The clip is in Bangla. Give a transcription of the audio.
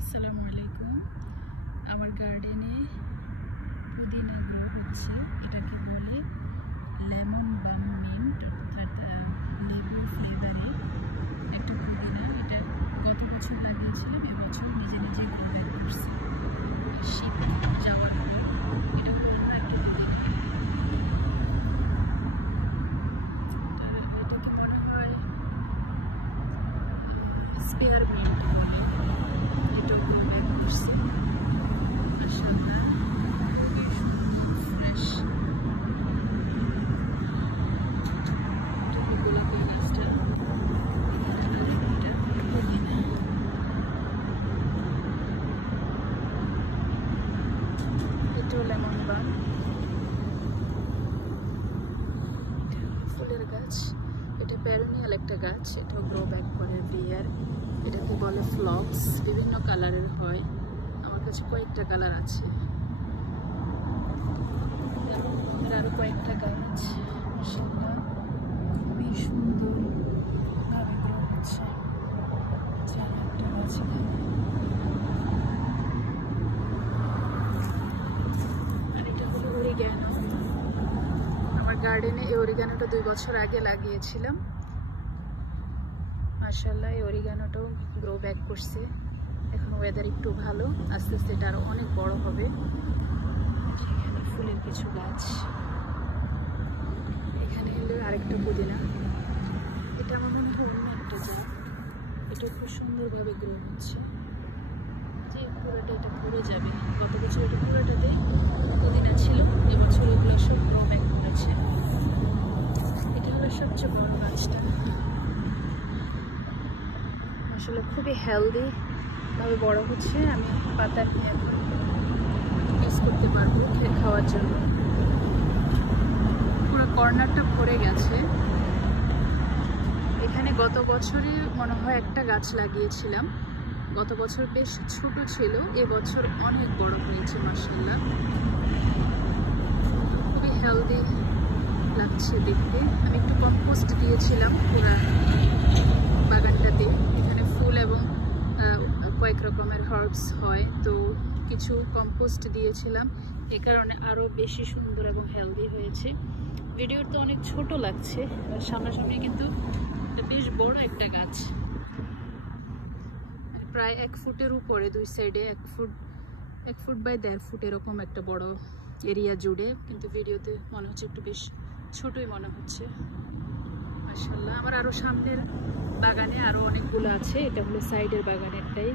আসসালামু আলাইকুম। আমার গার্ডেনে পুদিনা গ্রো হচ্ছে। এটাকে বলে লেমন বাম মিন্ট, অর্থাৎ লেবুর ফ্লেভারে একটা পুদিনা। এটা গত বছর লাগিয়েছিলাম, এবছর নিজে নিজে গ্রো ব্যাক করছে। শীত যাওয়ার পর এটা পুরোটা একটা এটাকে বলা হয় স্পিয়ারমিন্ট। এটা গ্রো ব্যাক করছে মাশাআল্লাহ, বেশ ফ্রেশ। এটা গোলাপি গাছটা, এটা পুদিনা। এটাও লেমন বাম, ফুলের গাছ। এটা প্যারোনিয়াল একটা গাছ, এটাও গ্রো ব্যাক করে এভরি ইয়ার। এটাকে বলে ফ্লক্স, বিভিন্ন কালারের হয়, আমার কাছে কয়েকটা কালার আছে। আরো কয়েকটা গাছ মাশাআল্লাহ খুবই সুন্দর ভাবে গ্রো হচ্ছে। একটা গাছ আর এটা হলো অরিগ্যানো। আমার গার্ডেনে এই অরিগ্যানোটা 2 বছর আগে লাগিয়েছিলাম। মাশাআল্লাহ এই অরিগ্যানোটাও গ্রো ব্যাক করছে। এখন ওয়েদার একটু ভালো, আস্তে আস্তে এটা আরো অনেক বড় হবে। এখানে ফুলের কিছু গাছ, এখানে হলো আরেকটা পুদিনা। এটা আমার মনে হয় অন্য একটা জাত। এটা খুব সুন্দরভাবে গ্রো হচ্ছে। যে পুরোটা এটা পুরো যাবে। গত বছর এটা পুরোটাতে পুদিনা ছিল, এবছর এগুলো সব গ্রো ব্যাক করেছে। এটা হলো সবচেয়ে বড় গাছটা। আসলে খুবই হেলদি ভাবে বড় হচ্ছে। আমি পাতা ইউজ করতে পারবো খাওয়ার জন্য। পুরো কর্নারটা ভরে গেছে। এখানে গত বছরই মনে হয় একটা গাছ লাগিয়েছিলাম। গত বছর বেশ ছোট ছিল, এবছর অনেক বড় হয়েছে মাশাআল্লাহ। খুবই হেলদি লাগছে দেখতে। আমি একটু কম্পোস্ট দিয়েছিলাম পুরো বাগানটাতে। এখানে ফুল এবং কয়েক রকমের হার্বস হয়, তো কিছু কম্পোস্ট দিয়েছিলাম, এ কারণে আরও বেশি সুন্দর এবং হেলদি হয়েছে। ভিডিওর তো অনেক ছোট লাগছে, সামনাসামনি কিন্তু বেশ বড় একটা গাছ, প্রায় 1 ফুটের উপরে, 2 সাইডে 1 ফুট বাই 1.5 ফুট এরকম একটা বড় এরিয়া জুড়ে, কিন্তু ভিডিওতে মনে হচ্ছে একটু বেশ ছোটই মনে হচ্ছে। মাশাআল্লাহ আমার আরও সামনের বাগানে আরও অনেকগুলো আছে। এটা হলো সাইডের বাগান একটাই।